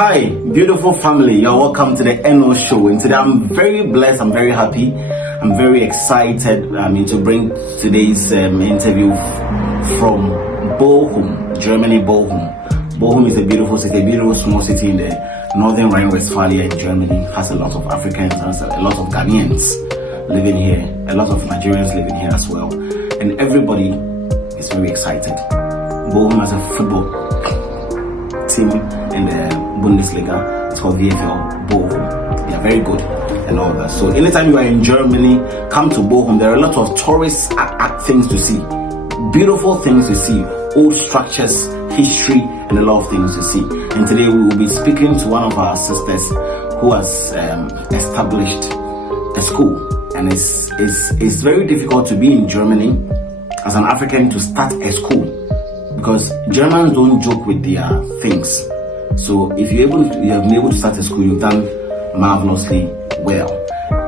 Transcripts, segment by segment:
Hi, beautiful family. You're welcome to the NO Show. And today I'm very blessed. I'm very happy. I'm very excited to bring today's interview from Bochum, Germany, Bochum. Bochum is a beautiful city, a beautiful small city in the northern Rhine-Westphalia in Germany. Has a lot of Africans, has a lot of Ghanaians living here, a lot of Nigerians living here as well. And everybody is very excited. Bochum has a football team in the Bundesliga. It's called VfL Bochum. They are very good and all that. So anytime you are in Germany, come to Bochum. There are a lot of tourist things to see, beautiful things to see, old structures, history, and a lot of things to see. And today we will be speaking to one of our sisters who has established a school. And it's very difficult to be in Germany as an African to start a school, because Germans don't joke with their things. So if you have been able to start a school, you've done marvelously well.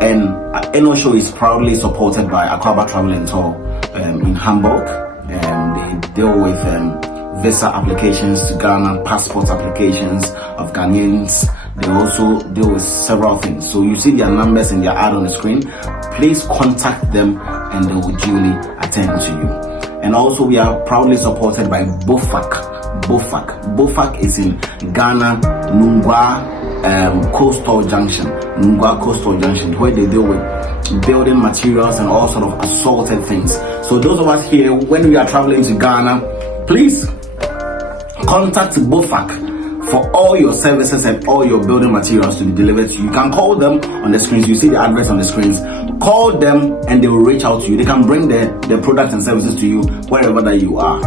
And NO Show is proudly supported by Aquaba Travel and Tour in Hamburg. They deal with visa applications to Ghana, passport applications of Ghanaians. They also deal with several things. So you see their numbers and their ad on the screen. Please contact them and they will duly attend to you. And also we are proudly supported by BOFAC. BOFAC is in Ghana, Nungwa Coastal Junction, where they deal with building materials and all sort of assorted things. So those of us here, when we are traveling to Ghana, please contact BOFAC for all your services and all your building materials to be delivered to you. You can call them on the screens. You see the address on the screens. Call them and they will reach out to you. They can bring their products and services to you wherever that you are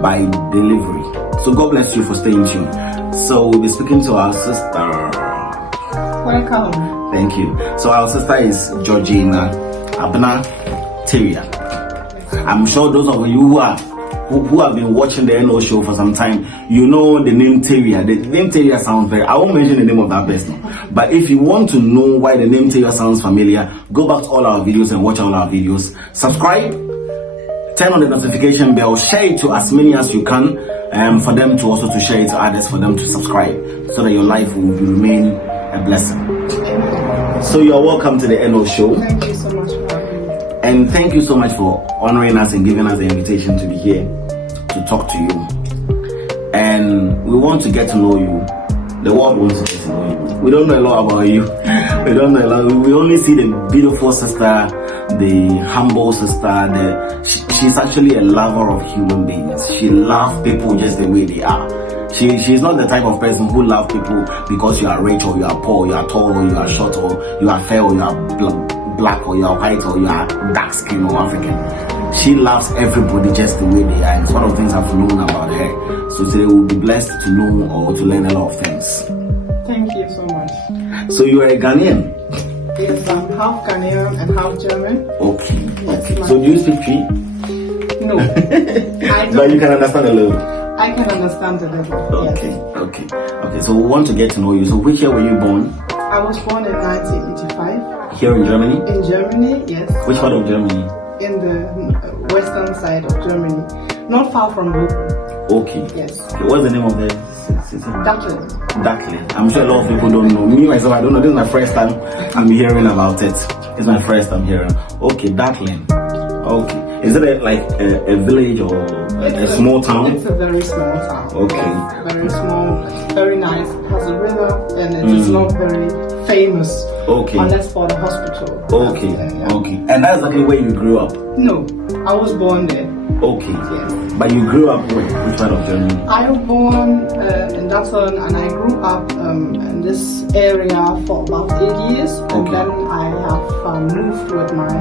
by delivery. So God bless you for staying tuned. So we'll be speaking to our sister. Welcome. Thank you. So our sister is Gina Abna Teria. I'm sure those of you who have been watching the NO Show for some time, you know the name Teria. The name Teria sounds very, I won't mention the name of that person. But if you want to know why the name Teria sounds familiar, go back to all our videos and watch all our videos. Subscribe, turn on the notification bell, share it to as many as you can, for them to also to share it to others, for them to subscribe, so that your life will remain a blessing. So you are welcome to the NO Show. Thank you so much for having me. And thank you so much for honoring us and giving us the invitation to be here to talk to you. And we want to get to know you. The world wants to get to know you. We don't know a lot about you. We don't know a lot. We only see the beautiful sister, the humble sister. She's actually a lover of human beings. She loves people just the way they are. She's not the type of person who loves people because you are rich or you are poor, you are tall or you are short or you are fair or you are black or you are white or you are dark skin or African. She loves everybody just the way they are. It's one of the things I've known about her. So today we'll be blessed to know or to learn a lot of things. Thank you so much. So you are a Ghanaian? Yes, I'm half Ghanaian and half German. Okay. Yes, Okay. So do you speak Twi? No. I don't. But you can understand a little. I can understand a little. Okay. Yes. Okay. Okay. So we want to get to know you. So which year were you born? I was born in 1985. Here in Germany? In Germany, yes. Which part of Germany? In the western side of Germany. Not far from Bochum. Okay. Yes. Okay. What's the name of the city? Dublin. Dublin. I'm sure a lot of people don't know. Me myself, I don't know. This is my first time I'm hearing about it. It's my first time hearing. Okay, Dublin. Okay. Is it like a village or a small town? It's a very small town. Okay. Very small, very nice. It has a river and it is not very famous. Okay. Unless for the hospital. Okay. Okay. And that's exactly where you grew up? No, I was born there. Okay. Yes. But you grew up where? Which part of Germany? I was born in Dublin and I grew up in this area for about 8 years. And Okay. then I have moved with my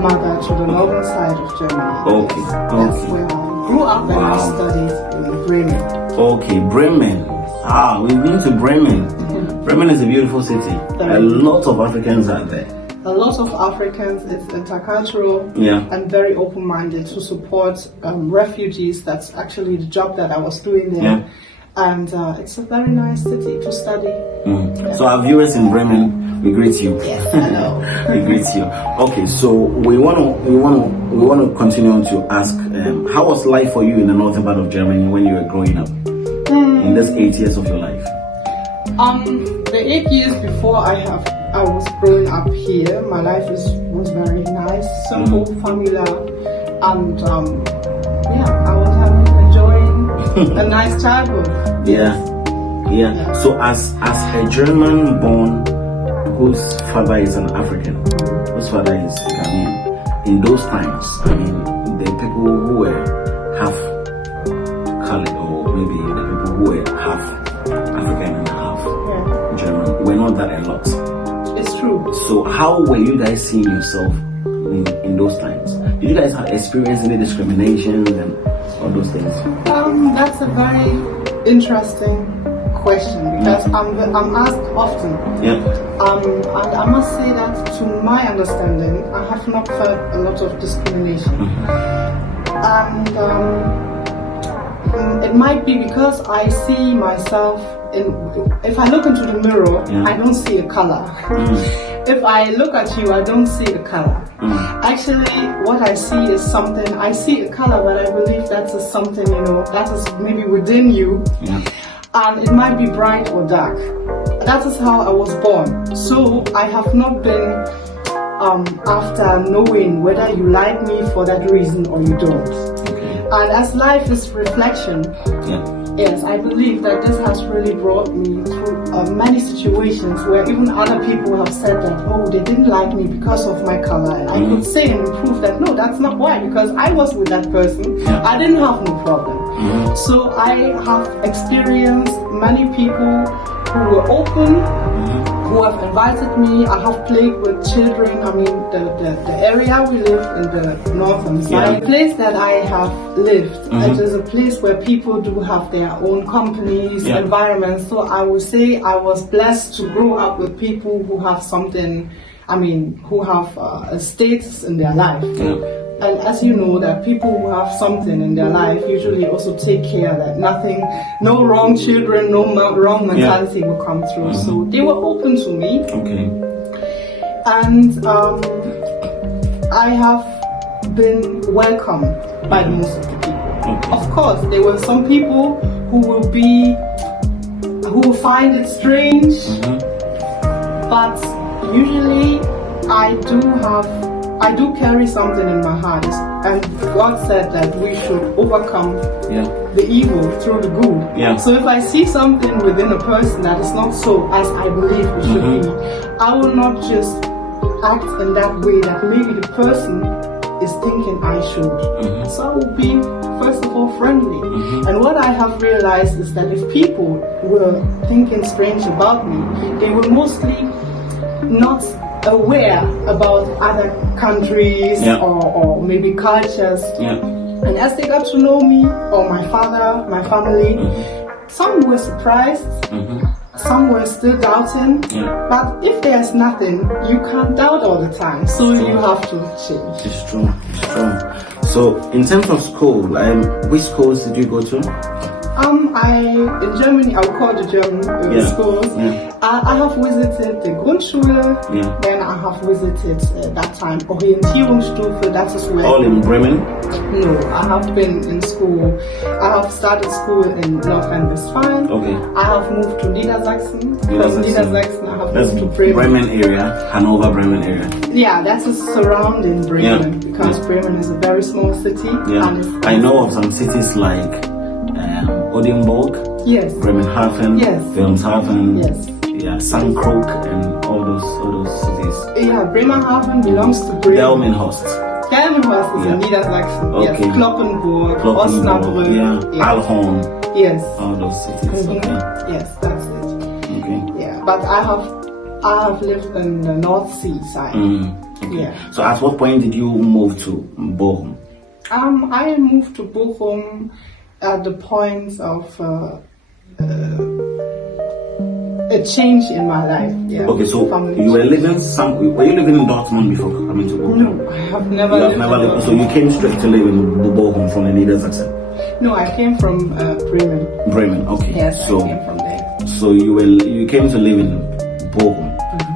mother to the northern side of Germany. Okay. That's Okay. where I grew up and I studied in Bremen. Okay, Bremen. Ah, we've been to Bremen. Bremen is a beautiful city. A lot of Africans are there. A lot of Africans, it's intercultural and very open-minded to support refugees. That's actually the job that I was doing there. Yeah. And it's a very nice city to study. Yeah. So our viewers in Bremen, we greet you. Yes, I know. We greet you. Okay, so we want to continue on to ask, how was life for you in the northern part of Germany when you were growing up? In this 8 years of your life? The 8 years before I was growing up here, my life was very nice, simple, familiar, and I was enjoying a nice childhood. Yeah. So as a German born whose father is an African, whose father is Ghanaian, in those times, I mean, the people who were half colored, or maybe the people who were half African and half German, were not that a lot. It's true. So how were you guys seeing yourself in those times? Did you guys experience any discrimination and all those things? That's a very interesting question, because I'm asked often. Yeah. And I must say that, to my understanding, I have not felt a lot of discrimination. And it might be because I see myself if I look into the mirror, I don't see a color. If I look at you, I don't see a color. Actually, what I see is something. I see a color, but I believe that is something, that is maybe within you. And it might be bright or dark. That is how I was born. So I have not been after knowing whether you like me for that reason or you don't. And as life is reflection, yes, I believe that this has really brought me through many situations where even other people have said that, oh, they didn't like me because of my color. And I could say and prove that, no, that's not why, because I was with that person. I didn't have no problem. So I have experienced many people who were open, who have invited me. I have played with children. I mean, the area we live in, the northern side, the place that I have lived, it is a place where people do have their own companies, environments. So I would say I was blessed to grow up with people who have something, who have a status in their life. And as you know, that people who have something in their life usually also take care that no wrong children, no wrong mentality will come through. So they were open to me. And I have been welcomed by most of the people. Of course, there were some people who will find it strange, but usually I do carry something in my heart, and God said that we should overcome the evil through the good. So if I see something within a person that is not so as I believe it should be, I will not just act in that way that maybe the person is thinking I should. So I will be, first of all, friendly. And what I have realized is that if people were thinking strange about me, they were mostly not aware about other countries or maybe cultures. And as they got to know me, or my father, my family, some were surprised, some were still doubting. But if there's nothing, you can't doubt all the time. So you have to change. It's true. So in terms of school, which schools did you go to? In Germany, I'll call the German schools. I have visited the Grundschule, then I have visited that time Orientierungsstufe, that is where... All in Bremen? No, I have been in school. I have started school in North Rhine-Westphalia. I have moved to Niedersachsen. From Niedersachsen, I have moved to Bremen. Bremen area, Hanover, Bremen area. Yeah, that's a surrounding Bremen, because Bremen is a very small city. And I know of some cities like Oldenburg, Bremenhaven, Wilhelmshaven, Sandkrog, and all those cities. Bremenhaven belongs to Bremen. Delmenhorst. Delmenhorst is in Niedersachsen. Kloppenburg, Osnabrück, Alhorn. All those cities. Yes, that's it. But I have lived in the North Sea side. So at what point did you move to Bochum? I moved to Bochum at the point of a change in my life. So you were living were you living in Dortmund before coming to Bochum? No, I have never lived. So you came straight to live in Bochum from the Niedersachsen? No, I came from Bremen. Bremen, okay. Yes, I came from there. So you came to live in Bochum.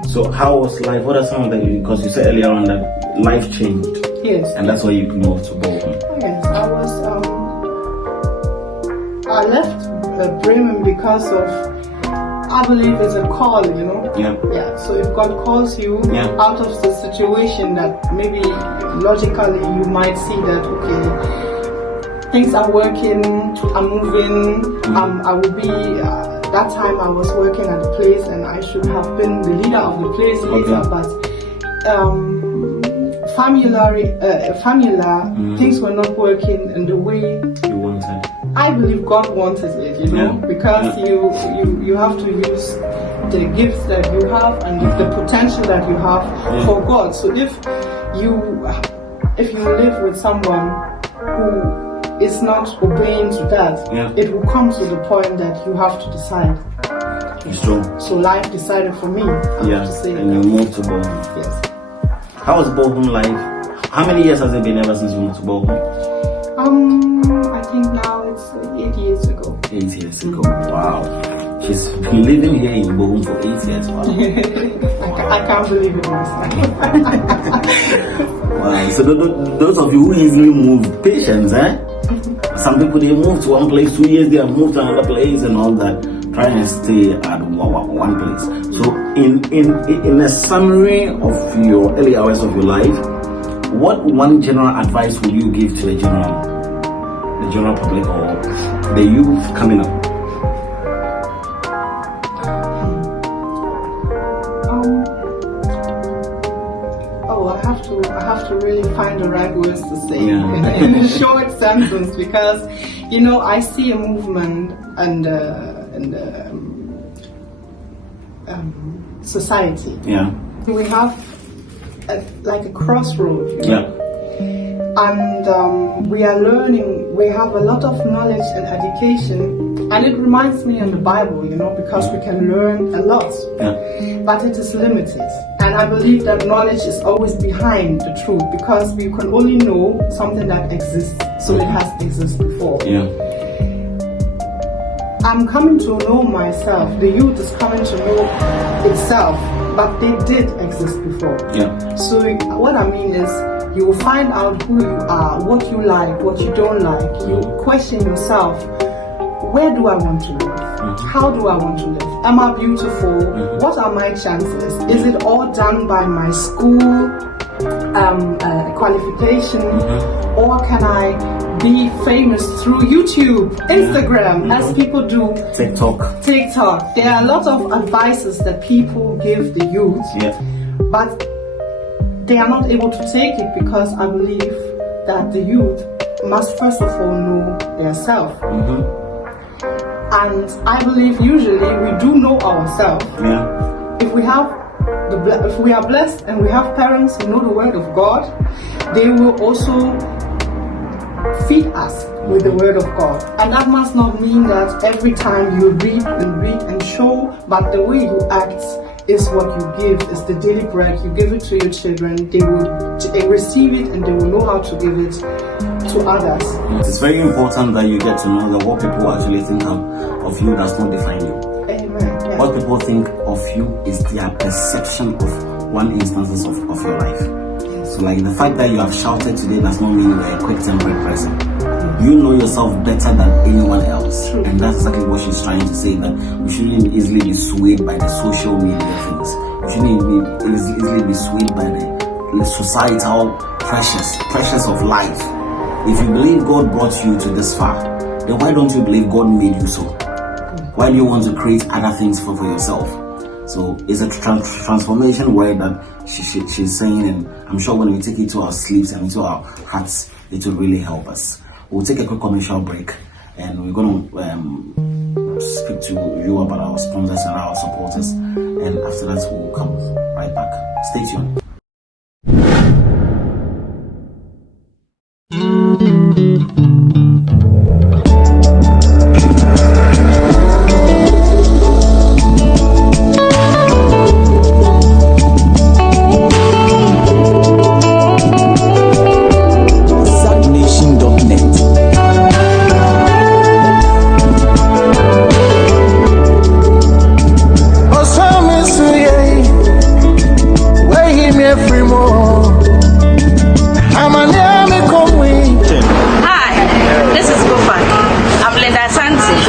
So how was life? What are some of the, because you said earlier on that life changed. And that's why you moved to Bochum. Yes, I left Bremen because of I believe it's a call, Yeah. Yeah. So if God calls you out of the situation that maybe logically you might see that, okay, things are working, I'm moving, I will be, that time I was working at the place and I should have been the leader of the place later, but things were not working in the way you wanted. I believe God wanted it, because you have to use the gifts that you have and the potential that you have for God. So if you live with someone who is not obeying to that, it will come to the point that you have to decide. It's true. So life decided for me. I have to say and you moved to Bochum. Yes. How was Bochum life? How many years has it been ever since you moved to Bochum? I think now it's 8 years ago. 8 years ago. Wow. She's been living here in Bochum for 8 years. Wow. I can't believe it myself. Wow. So those of you who easily move, patience, eh? Some people, they move to one place, 2 years, they have moved to another place and all that. Try and stay at one place. So in a summary of your early hours of your life, what one general advice would you give to the general public or the youth coming up? I have to really find the right words to say in a short sentence, because I see a movement and society. Yeah. We have like a crossroad. And we are learning. We have a lot of knowledge and education, and it reminds me of the Bible, because we can learn a lot, but it is limited. And I believe that knowledge is always behind the truth, because we can only know something that exists, so it has existed before. I'm coming to know myself. The youth is coming to know itself, but they did exist before. So what I mean is, you will find out who you are, what you like, what you don't like. You question yourself, where do I want to live? How do I want to live? Am I beautiful? What are my chances? Is it all done by my school qualification? Or can I be famous through YouTube, Instagram, as people do? TikTok. There are a lot of advices that people give the youth, but they are not able to take it, because I believe that the youth must first of all know their self. And I believe usually we do know ourselves. If we are blessed and we have parents who know the word of God, they will also feed us with the word of God. And that must not mean that every time you read and show, but the way you act is what you give. It's the daily bread. You give it to your children, they will receive it, and they will know how to give it to others. It's very important that you get to know that what people actually think of you does not define you. Amen. What people think of you is their perception of one instance of your life. So like the fact that you have shouted today does not mean you're a quick-tempered person. You know yourself better than anyone else. And that's exactly what she's trying to say, that we shouldn't easily be swayed by the social media things. We shouldn't easily be swayed by the societal pressures of life. If you believe God brought you to this far, then why don't you believe God made you so? Why do you want to create other things for yourself? So it's a transformation word that she's saying, and I'm sure when we take it to our sleeves and into our hearts, it will really help us. We'll take a quick commercial break, and we're going to speak to you about our sponsors and our supporters, and after that we'll come right back. Stay tuned.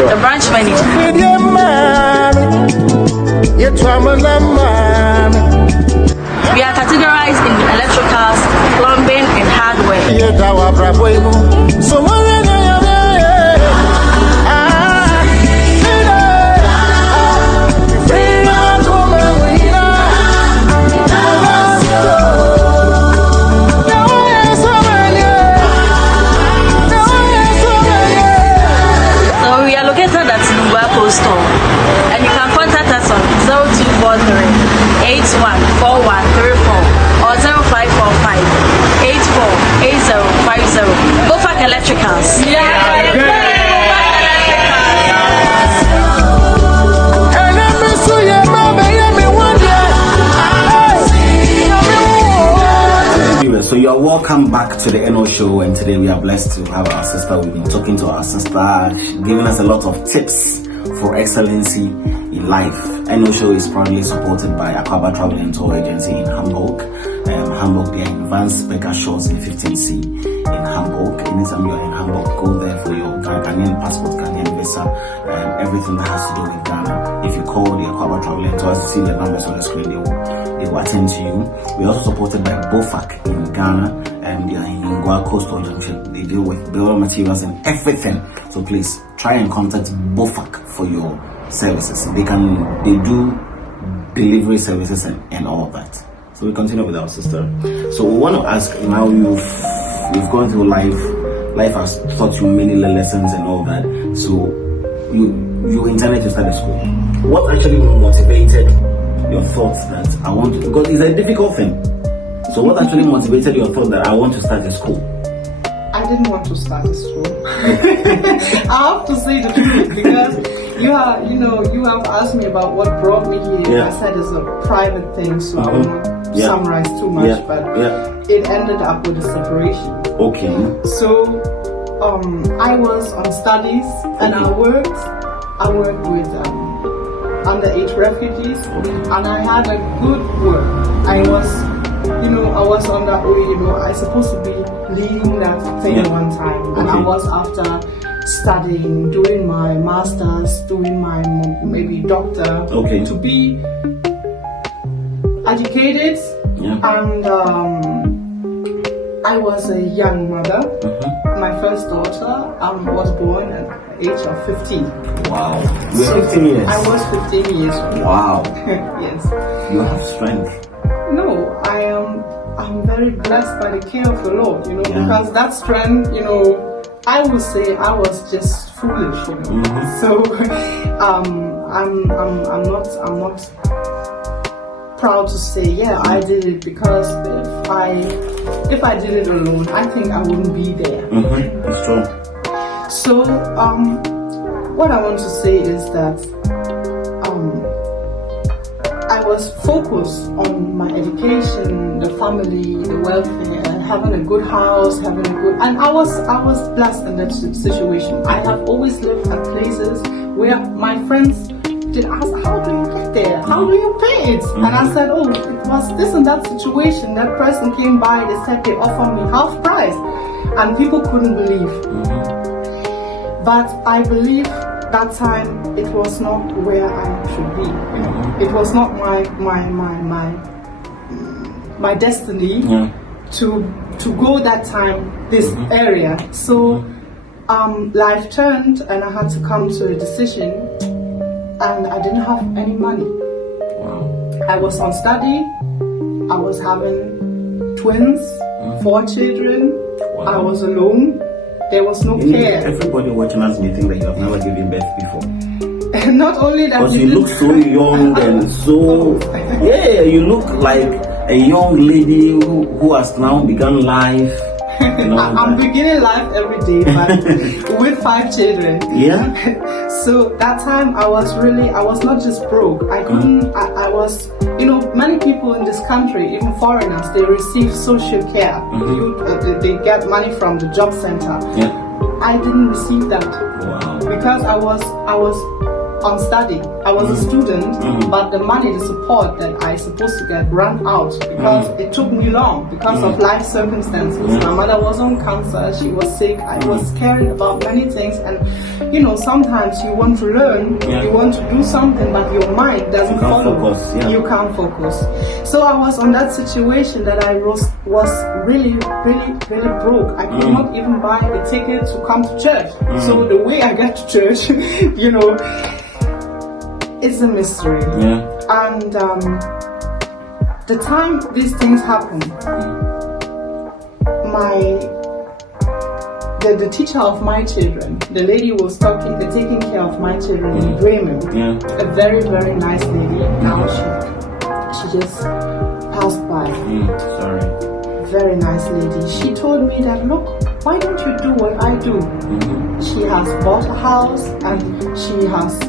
the branch manager. We are categorized in electricals, plumbing, and hardware. So we are located at Nungwa Store, and you can contact us on 0243 814134 or 0545 848050. Bofak Electricals. So you are welcome back to the NO show, and today we are blessed to have our sister. We've been talking to our sister, giving us a lot of tips for excellency in life. NO show is proudly supported by Aquaba Travel and Tour Agency in Hamburg. Hamburg, they are in Vance Becker Shores in 15C in Hamburg. Anytime you are in Hamburg, go there for your Ghanaian passport, Ghanaian visa, everything that has to do with Ghana. If you call the Aquaba Travel and Tour, see the numbers on the screen, they will attend to you. We're also supported by Bofak in Ghana, and they are in Lingua Coastal Junction. They deal with building materials and everything. So please try and contact Bofak for your services. They do delivery services and all of that. So we continue with our sister. So we want to ask, now you've gone through life has taught you many lessons and all that. So you intended to start a school. What actually motivated your thoughts that I want to, because it's a difficult thing. So what actually motivated your thought that I want to start a school? I didn't want to start a school. I have to say the truth, because you have asked me about what brought me here. Yeah. I said it's a private thing, so I will not summarize too much, but it ended up with a separation. Okay. So I was on studies, and I worked with underage refugees, and I had a good work. I was on that way, I supposed to be leading that thing one time, and I was after studying, doing my masters, doing my maybe doctor, to be educated, and I was a young mother. My first daughter was born at the age of 15. Wow. You were 15 years? I was 15 years old. Wow. Yes. You have strength. No, I'm very blessed by the care of the Lord, because that strength, I would say I was just foolish, So I'm not proud to say, I did it, because if I did it alone, I think I wouldn't be there. That's true. So what I want to say is that I was focused on my education, the family, the welfare, having a good house, and I was blessed in that situation. I have always lived at places where my friends did ask, how do you get there? How do you pay it? And I said, it was this and that situation. That person came by, they said they offered me half price, and people couldn't believe. But I believe that time it was not where I should be. It was not my destiny to go that time this area. So life turned, and I had to come to a decision, and I didn't have any money. I was on study. I was having twins, 4 children. I was alone. There was no care. Everybody watching us may think that you have never given birth before. Not only that, because you look so young and so you look like a young lady who has now begun life. I'm beginning life every day, but with 5 children. So that time I was not just broke. I couldn't. I was, many people in this country, even foreigners, they receive social care. They get money from the job center. I didn't receive that. Wow. Because I was on study. I was a student, but the money, the support that I supposed to get ran out because it took me long because of life circumstances. My mother was on cancer, she was sick, I was scared about many things, and you know, sometimes you want to learn, you want to do something, but your mind doesn't follow. Focus, You can't focus. So I was on that situation that I was really broke. I could not even buy a ticket to come to church. So the way I get to church, you know, it's a mystery. And the time these things happen, the teacher of my children, the lady who was taking care of my children in Bremen, a very, very nice lady. Now she just passed by. Very nice lady. She told me that, look, why don't you do what I do? She has bought a house and she has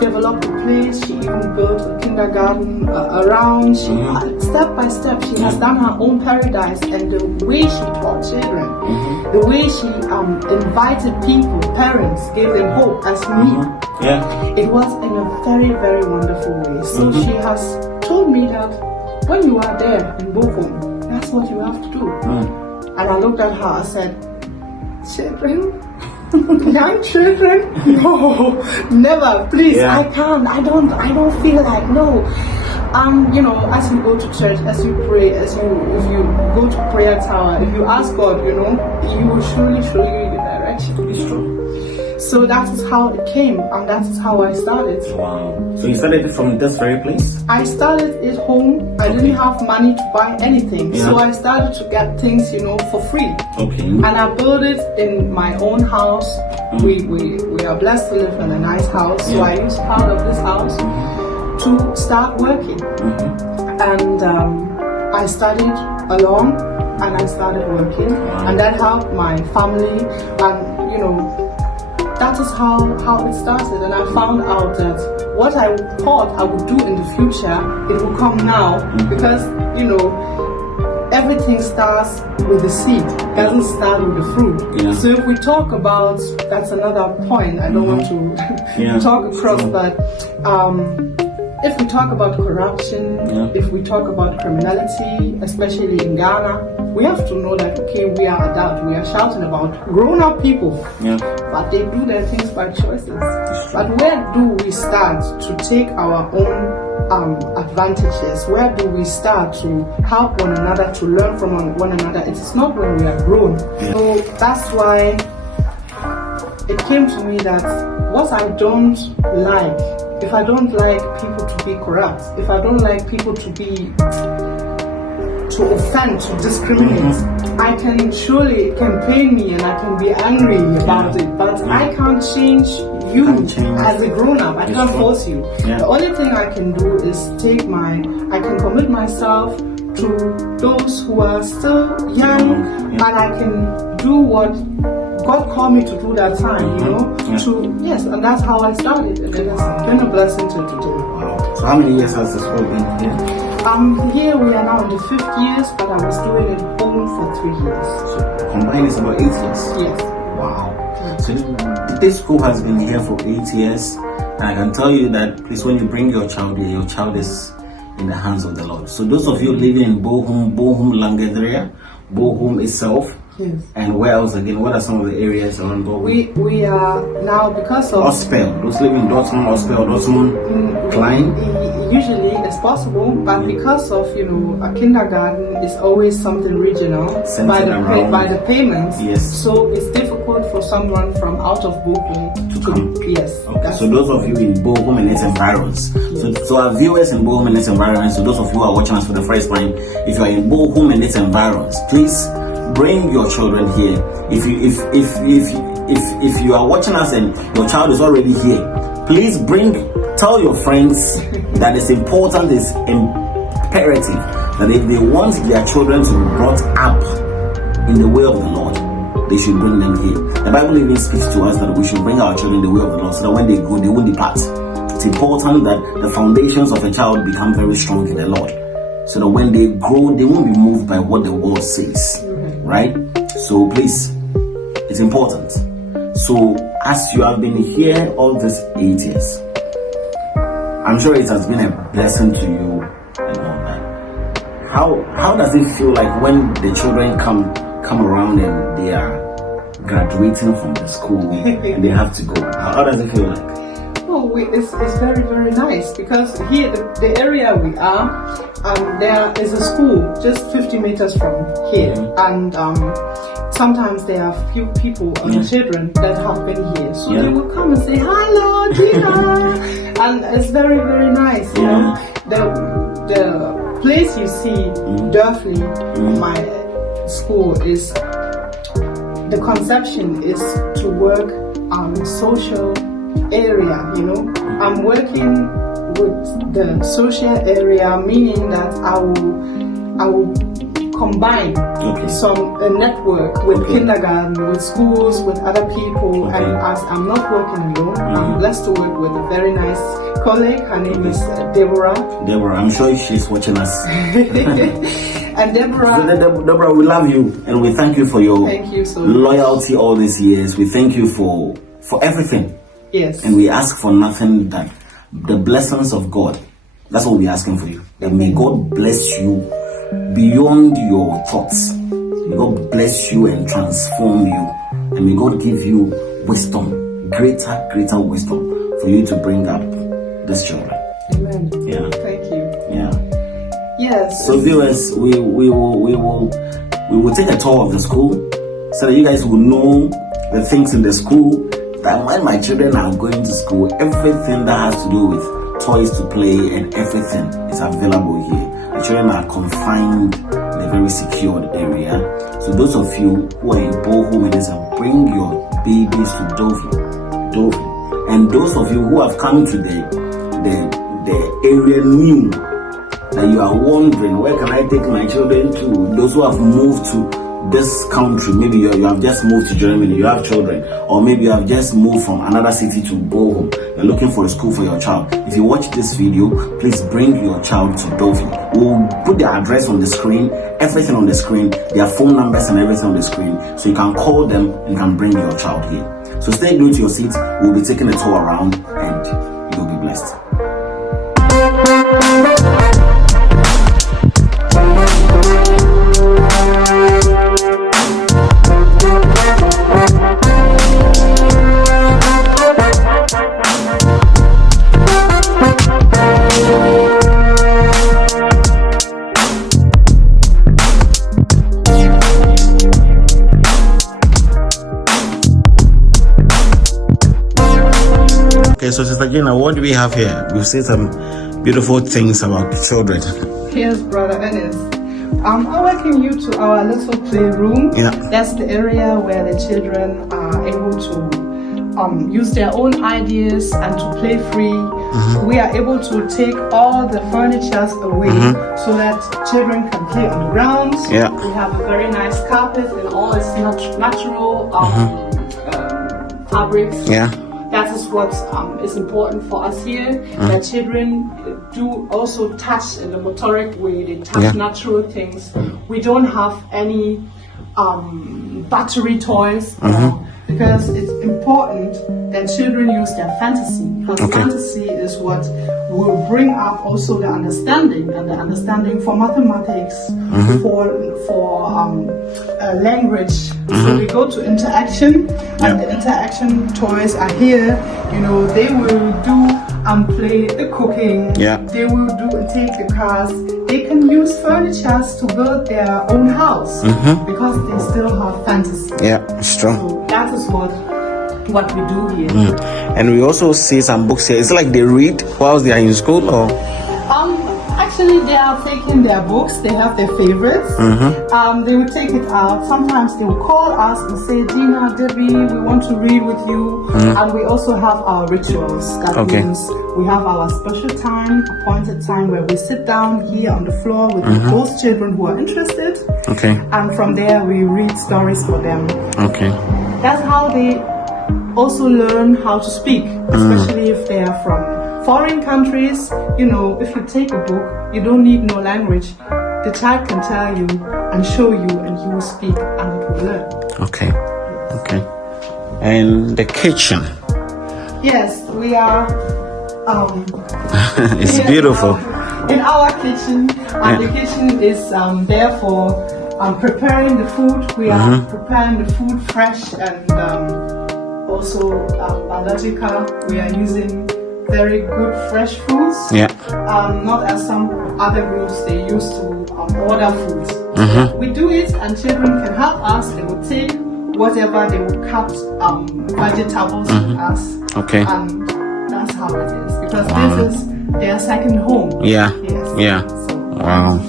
developed a place. She even built a kindergarten around. She step by step, she has done her own paradise. And the way she taught children, the way she invited people, parents, gave them hope as me, it was in a very, very wonderful way. So she has told me that when you are there in Bochum, that's what you have to do. And I looked at her, I said, children? Young children? No, never, please, I can't, I don't feel like, no. You know, as you go to church, as you pray, if you go to prayer tower, if you ask God, you know, He will surely show you the direction. It's true. So that is how it came, and that is how I started. Wow. So you started it from this very place? I started it home. I didn't have money to buy anything. So I started to get things, you know, for free. And I built it in my own house. We are blessed to live in a nice house. So I used part of this house to start working. And I studied alone and I started working. And that helped my family, and you know, that is how it started. And I found out that what I thought I would do in the future, it will come now, because you know, everything starts with the seed, doesn't start with the fruit. So if we talk about, that's another point, I don't want to talk across, but if we talk about corruption, if we talk about criminality, especially in Ghana, we have to know that, okay, we are adults, we are shouting about grown-up people, but they do their things by choices. But where do we start to take our own advantages? Where do we start to help one another, to learn from one another? It is not when we are grown. So that's why it came to me that what I don't like, if I don't like people to be corrupt, if I don't like people to offend, to discriminate, I can surely, it can pain me and I can be angry about it, but I can't change you as a grown-up. I can't force you. The only thing I can do is I can commit myself to those who are still young, and I can do what God called me to do that time, you know, and that's how I started, and it has been a blessing to today. Wow. So how many years has this school been here? Here we are now in the 5th year, but I was doing it home for 3 years. So combined is about 8 years? Yes. Wow. So this school has been here for 8 years, and I can tell you that, please, when you bring your child here, your child is in the hands of the Lord. So those of you living in Bochum, Langedria, Bochum itself, and where else again? What are some of the areas around Bochum? We are now, because of Ospel, those living in Dortmund, Ospel, Dortmund, Klein. Usually it's possible, but because of, you know, a kindergarten is always something regional by the payments. So it's difficult for someone from out of Bochum to come. Okay. So those of you in Bochum and its environs, so our viewers in Bochum and its environs, so those of you who are watching us for the first time, if you are in Bochum and its environs, please bring your children here. If you are watching us and your child is already here, please tell your friends that it's important, it's imperative that if they want their children to be brought up in the way of the Lord, they should bring them here. The Bible even speaks to us that we should bring our children in the way of the Lord, so that when they go, they won't depart. It's important that the foundations of a child become very strong in the Lord, so that when they grow, they won't be moved by what the world says. Right? So please, it's important. So as you have been here all these 8 years, I'm sure it has been a blessing to you and all that. How does it feel like when the children come around and they are graduating from the school and they have to go? How does it feel like? Oh, it's very, very nice, because here, the area we are, there is a school just 50 meters from here, and sometimes there are few people, children that have been here, so they will come and say, "Hello, Gina," and it's very, very nice. You know, the place you see, Durfley, my school, is the conception is to work on social area. You know, I'm working with the social area, meaning that I will combine a network with kindergarten, with schools, with other people, and as I'm not working alone, I'm blessed to work with a very nice colleague. Her name is Deborah. Deborah, I'm sure she's watching us. And Deborah, Deborah, we love you and we thank you for your so loyalty all these years. We thank you for everything. Yes. And we ask for nothing than the blessings of God. That's what we're asking for you. That may God bless you beyond your thoughts. May God bless you and transform you. And may God give you wisdom, greater wisdom for you to bring up these children. Amen. Yeah. Thank you. Yeah. Yes. So viewers, we will take a tour of the school so that you guys will know the things in the school, that when my children are going to school, everything that has to do with toys to play and everything is available here. The children are confined in a very secured area. So those of you who are in Boho Medicine, bring your babies to Dovey. And those of you who have come to the area new, that you are wondering, where can I take my children to? Those who have moved to this country, maybe you have just moved to Germany, you have children, or maybe you have just moved from another city to go home, you're looking for a school for your child. If you watch this video, please bring your child to Dovey. We'll put their address on the screen, everything on the screen, their phone numbers and everything on the screen, so you can call them and you can bring your child here. So stay glued to your seats. We'll be taking a tour around and you'll be blessed. Okay, so Sister Gina, what do we have here? We've seen some beautiful things about children. Yes, Brother Ernest. I'm welcoming you to our little playroom. Yeah. That's the area where the children are able to use their own ideas and to play free. We are able to take all the furnitures away so that children can play on the ground. Yeah. We have a very nice carpet and all its natural fabrics. Yeah. That is what is important for us here. That children do also touch in a motoric way. They touch natural things. We don't have any battery toys because it's important that children use their fantasy. Because fantasy is what will bring up also the understanding, and the understanding for mathematics, for language. So we go to interaction, and the interaction toys are here. You know, they will do play the cooking. They will take the cars. They can use furniture to build their own house because they still have fantasy. Yeah, strong. So that is what we do here. And we also see some books here. It's like they read whilst they are in school, or actually they are taking their books. They have their favorites. They will take it out. Sometimes they will call us and say, Gina, Debbie, we want to read with you. And we also have our rituals. That means we have our special time, appointed time, where we sit down here on the floor with those children who are interested. And from there we read stories for them. That's how they also learn how to speak, especially if they are from foreign countries. You know, if you take a book, you don't need no language. The child can tell you and show you, and you will speak, and it will learn. And the kitchen. Yes, we are. It's beautiful. In our kitchen, and the kitchen is there for preparing the food. We are preparing the food fresh and also biological. We are using very good fresh foods. Yeah. Not as some other groups, they used to order foods. We do it, and children can help us. They will take whatever, they will cut vegetables with us. Okay. And that's how it is, because this is their second home. Yeah. Yes. Yeah. So, Wow.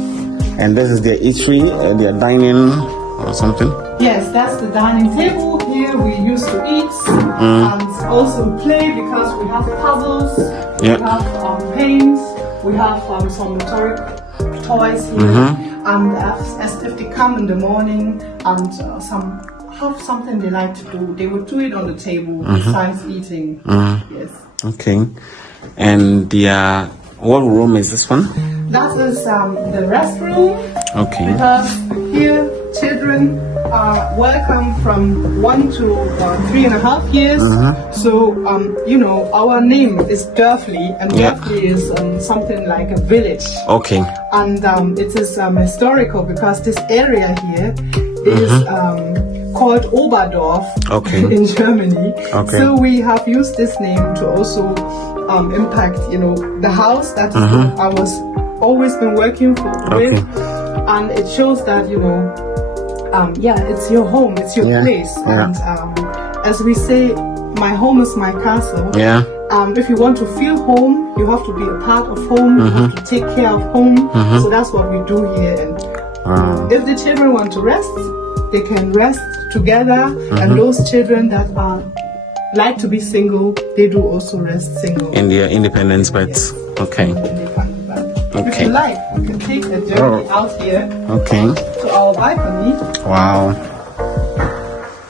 And this is their eatery, their dining or something? yes, that's the dining table. Here we used to eat and also play, because we have puzzles, Yeah. we have paints, we have some motoric toys here, and as if they come in the morning and have something they like to do, they would do it on the table besides eating. Yes. Okay. And what room is this one? That is the restroom. Okay. Because here children are welcome from 1 to 3.5 years. So our name is Durfley, and Durfley is something like a village. Okay. And it is historical, because this area here is called Oberdorf in Germany. Okay. So we have used this name to also impact, the house that I was always been working with, and it shows that it's your home, it's your place, and as we say, my home is my castle. Yeah. If you want to feel home, you have to be a part of home. You have to take care of home. So that's what we do here. And if the children want to rest, they can rest together. And those children that like to be single, they do also rest single In their independent beds. Okay. If you like, you can take a journey out here to our balcony. Wow.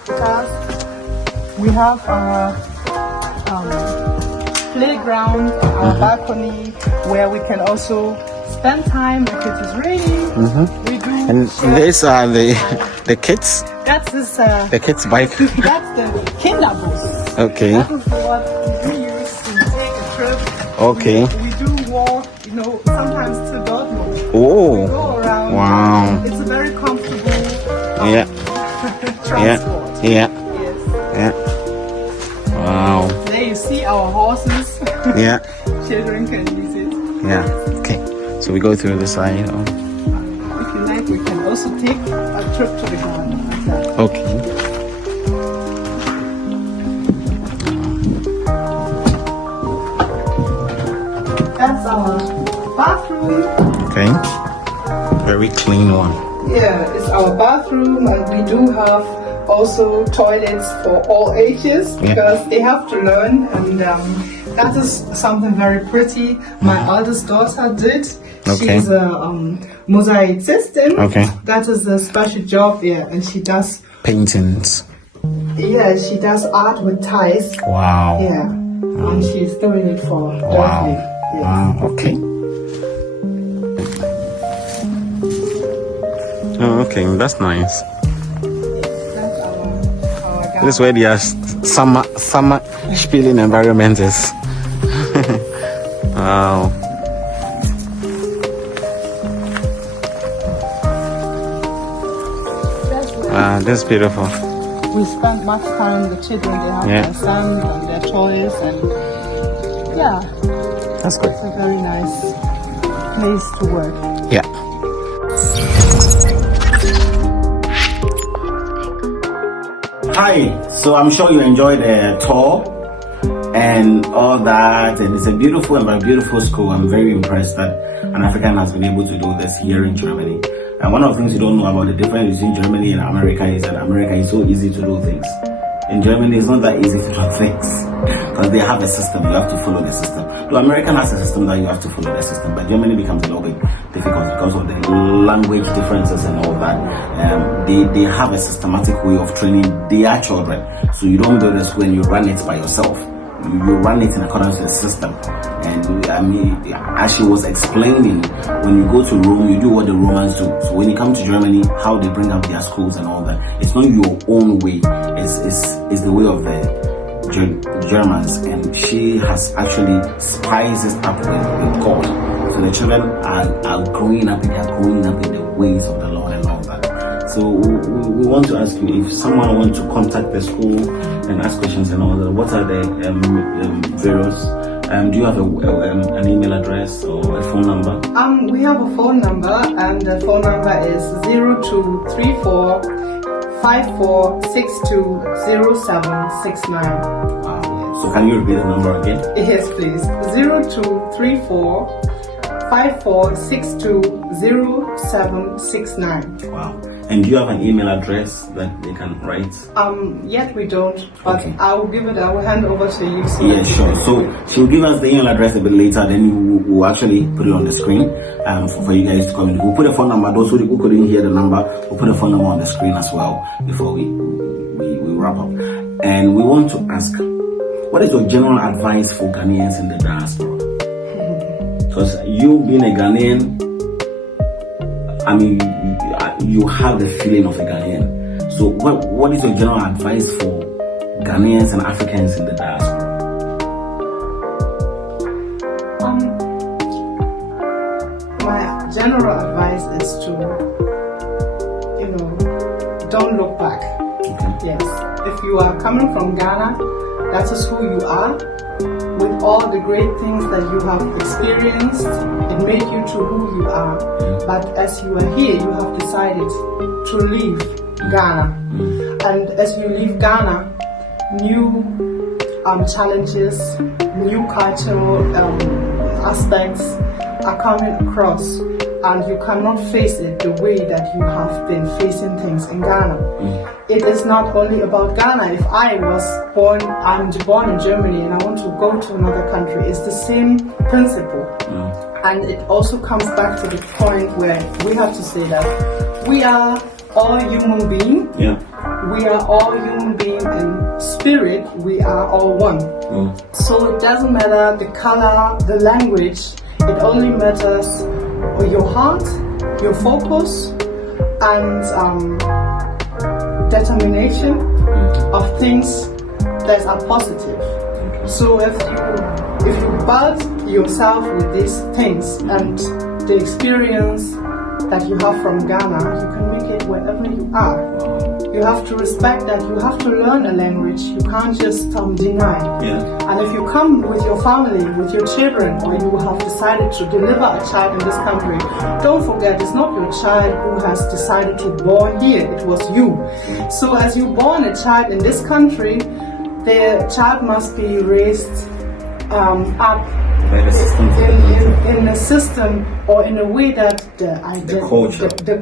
Because we have our playground, our balcony, where we can also spend time if it is raining. We do. And these are the kids? That's this. The kids' bike? That's the Kinderbus. Okay. That is what we use to take a trip. Okay. We do walk, sometimes to Dortmund. Oh. We go around. Wow. It's a very comfortable transport. Yeah. Yes. Yeah. Wow. There you see our horses. Yeah. Children can use it. Yeah. Okay. So we go through the side. If you like, we can also take a trip to the garden like that. Okay. That's our bathroom. Okay. Very clean one. Yeah, it's our bathroom, and we do have also toilets for all ages, because they have to learn, and that is something very pretty. My eldest daughter did. Okay. She's a mosaicist. That is a special job there, and she does paintings. Yeah, she does art with ties. Wow. Yeah, and she's doing it for Wow. Yes. Wow. Okay. Oh, okay, that's nice. That's our garden. This is where the summer spilling environment is. Wow. That's beautiful. We spend much time with children. They have their sand and their toys, and that's good. it's a very nice place to work. Yeah. Hi, so I'm sure you enjoyed the tour and all that, and it's a beautiful and very beautiful school. I'm very impressed that an African has been able to do this here in Germany. And one of the things you don't know about the difference between Germany and America is that America is so easy to do things. In Germany, it's not that easy to do things because they have a system. You have to follow the system. The American has a system that you have to follow the system, but Germany becomes a little bit difficult because of the language differences and all that. They have a systematic way of training their children, so you don't build a school and you run it by yourself. you run it in accordance to the system. And I mean, as she was explaining, when you go to Rome, you do what the Romans do. So when you come to Germany, how they bring up their schools and all that, it's not your own way. It's the way of the Germans, and she has actually spiced it up with God. So the children are growing up in the ways of the Lord and all that. So we want to ask you, if someone wants to contact the school and ask questions and all that, what are the various? Do you have an email address or a phone number? We have a phone number, and the phone number is 0234 54620769. Wow. So can you repeat the number again? Yes, please. 0234 54620769. Wow. And do you have an email address that they can write? Yet we don't, but Okay. I will hand over to you. Yeah, sure. So she'll give us the email address a bit later, then we'll actually put it on the screen for you guys to communicate. We'll put a phone number. Those who couldn't hear the number, we'll put a phone number on the screen as well before we wrap up. And we want to ask, what is your general advice for Ghanaians in the diaspora? Because you being a Ghanaian, I mean, you have the feeling of a Ghanaian. So what is your general advice for Ghanaians and Africans in the diaspora? My general advice is to, don't look back. Okay. Yes. If you are coming from Ghana, that is who you are. With all the great things that you have experienced, it made you to who you are. But as you are here, you have decided to leave Ghana. And as you leave Ghana, new challenges, new cultural aspects are coming across. And you cannot face it the way that you have been facing things in Ghana. It is not only about Ghana. If I'm born in Germany and I want to go to another country, it's the same principle. And it also comes back to the point where we have to say that we are all human beings. Yeah. We are all human beings in spirit. We are all one. So it doesn't matter the color, the language. It only matters your heart, your focus, and determination of things that are positive. So if you buzz yourself with these things and the experience that you have from Ghana, you can make it wherever you are. You have to respect that. You have to learn a language. You can't just deny. Yeah. And if you come with your family, with your children, or you have decided to deliver a child in this country, don't forget it's not your child who has decided to born here. It was you. So as you born a child in this country, the child must be raised up By the system. in a system or in a way that the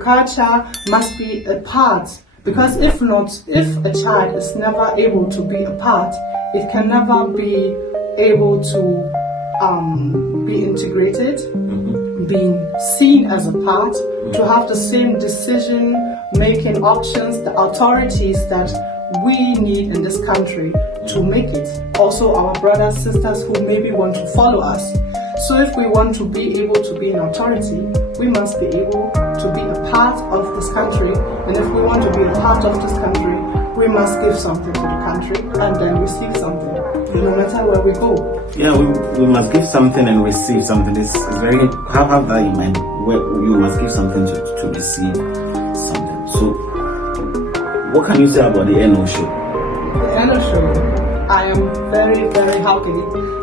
culture must be a part. Because if not, if a child is never able to be a part, it can never be able to be integrated, being seen as a part, to have the same decision-making options, the authorities that we need in this country to make it. Also our brothers, sisters who maybe want to follow us. So if we want to be able to be an authority, we must be able to be a part of this country. And if we want to be a part of this country, we must give something to the country and then receive something, no matter where we go. Yeah, we must give something and receive something. It's very, have that in mind. You must give something to receive something. So, what can you say about the NO show? The NO show, I am very, very happy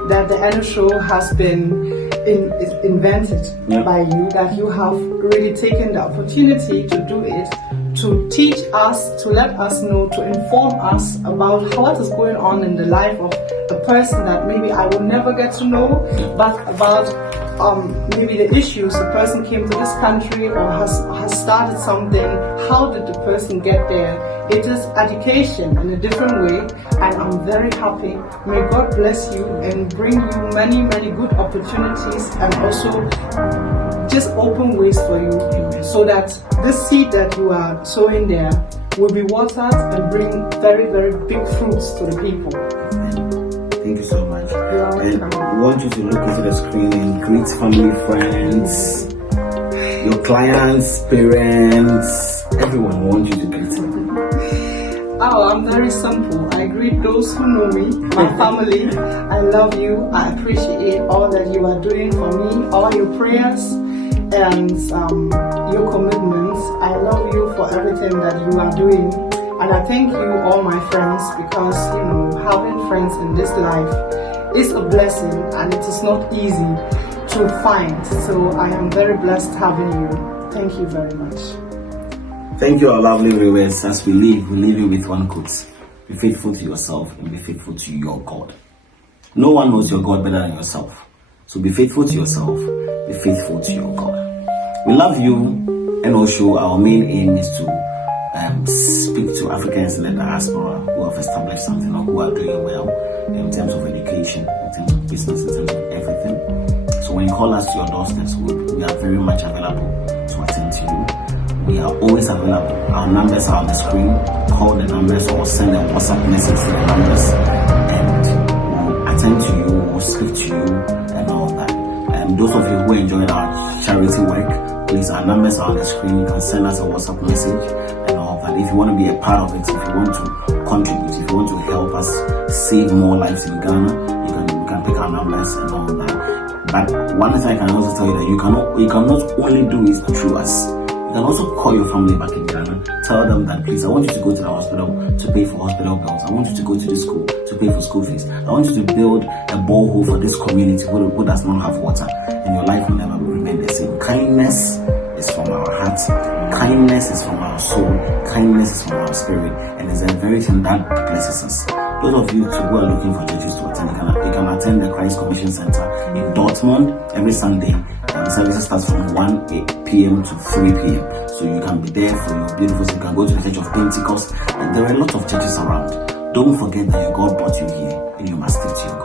that the NO show has been invented by you, that you have really taken the opportunity to do it, to teach us, to let us know, to inform us about what is going on in the life of a person that maybe I will never get to know, but about maybe the issues the person came to this country or has started something. How did the person get there? It is education in a different way, and I'm very happy. May God bless you and bring you many, many good opportunities, and also just open ways for you, so that this seed that you are sowing there will be watered and bring very, very big fruits to the people. Thank you so much. And I want you to look into the screen and greet family, friends, your clients, parents, everyone. Want you to greet them. Oh, I'm very simple. I greet those who know me, my family. I love you. I appreciate all that you are doing for me, all your prayers and your commitments. I love you for everything that you are doing. And I thank you, all my friends, because, having friends in this life is a blessing and it is not easy to find. So I am very blessed having you. Thank you very much. Thank you, our lovely viewers. As we leave you with one quote. Be faithful to yourself and be faithful to your God. No one knows your God better than yourself. So be faithful to yourself, be faithful to your God. We love you, and also our main aim is to speak to Africans in the diaspora who have established something or who are doing well in terms of education, in terms of business, in terms of everything. So when you call us to your doorsteps, we are very much available to attend to you. We are always available. Our numbers are on the screen. Call the numbers or send a WhatsApp message to the numbers, and we'll attend to you, we'll speak to you, and all that. And those of you who enjoyed our charity work, please, our numbers are on the screen. You can send us a WhatsApp message and all that. If you want to be a part of it, if you want to contribute, if you want to help us save more lives in Ghana, you can pick our numbers and all that. But one thing I can also tell you that you cannot only do it through us. You can also call your family back in Ghana. Tell them that, please, I want you to go to the hospital to pay for hospital bills. I want you to go to the school to pay for school fees. I want you to build a borehole for this community who does not have water. And your life will never remain the same. Kindness is from our heart. Kindness is from our soul. Kindness is from our spirit. And it's a very thing that blesses us. Those of you who are looking for churches to attend, you can attend the Christ Commission Center in Dortmund every Sunday. The services starts from 1 p.m. to 3 p.m. So you can be there for your beautiful. So you can go to the Church of Pentecost. And there are a lot of churches around. Don't forget that your God brought you here and you must stick to your God.